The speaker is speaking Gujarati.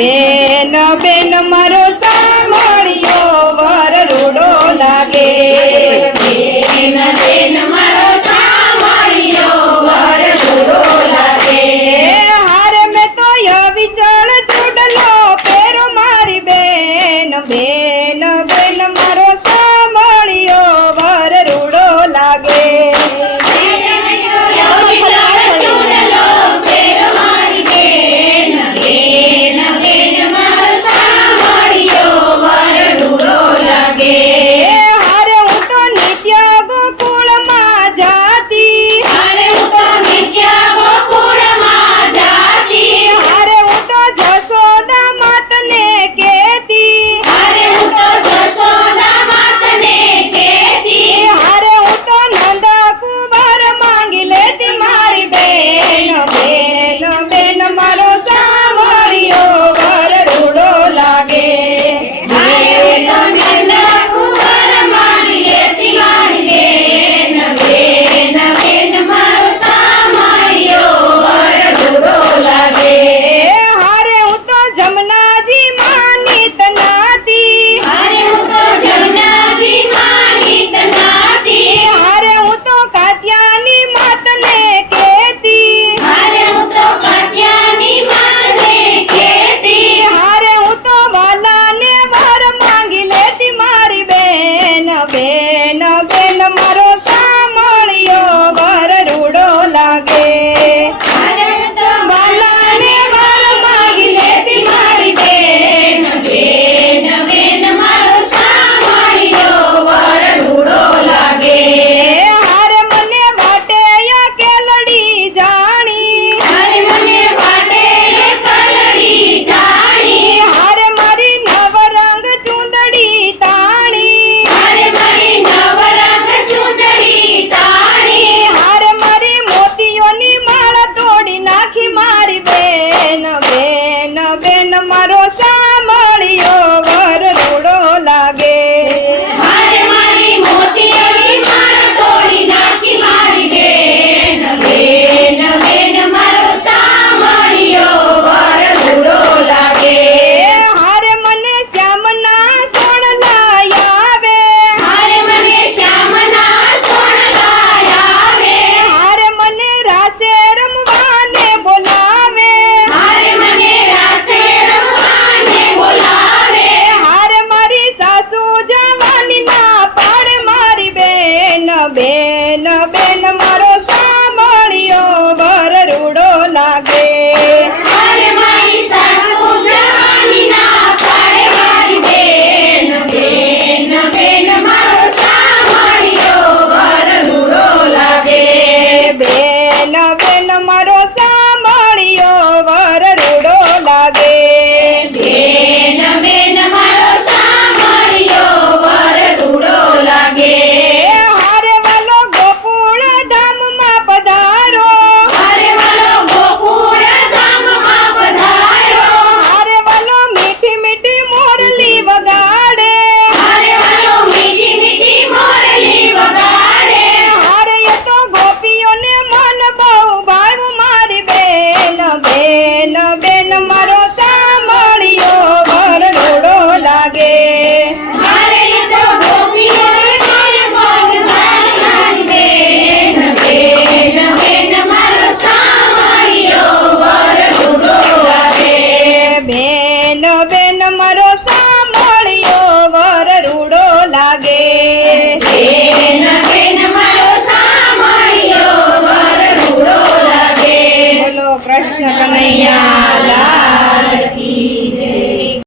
બેન બેન મારો સાંભળ્યો વર રૂડો લાગે બેન બેન મારો સાંભળ્યો વર રૂડો લાગે હારે મેં તો વિચળ ચૂડલો પેરો મારી બેન બેન બેન મારો સાંભળ્યો વર રૂડો લાગે બેન બેન મારો સાંભળ્યો વર રૂડો લાગે અરે મારી સાસુ જવાની ના પાડે મારી બેન બેન બેન મારો સાંભળ્યો વર રૂડો લાગે બેન બેન મારો સાંભળ્યો વર રૂડો લાગે બેન બેન મારો સાંભળ્યો વર રૂડો લાગે બેન બેન મારો સાંભળ્યો વર રૂડો લાગે અરે તો ગોપીઓએ પણ બોલવાની બેન બેન બેન મારો સાંભળ્યો વર રૂડો લાગે બેન બેન મારો સાંભળ્યો વર રૂડો લાગે બેન બેન મારો સાંભળ્યો વર રૂડો લાગે બોલો કૃષ્ણ કનૈયા લાલ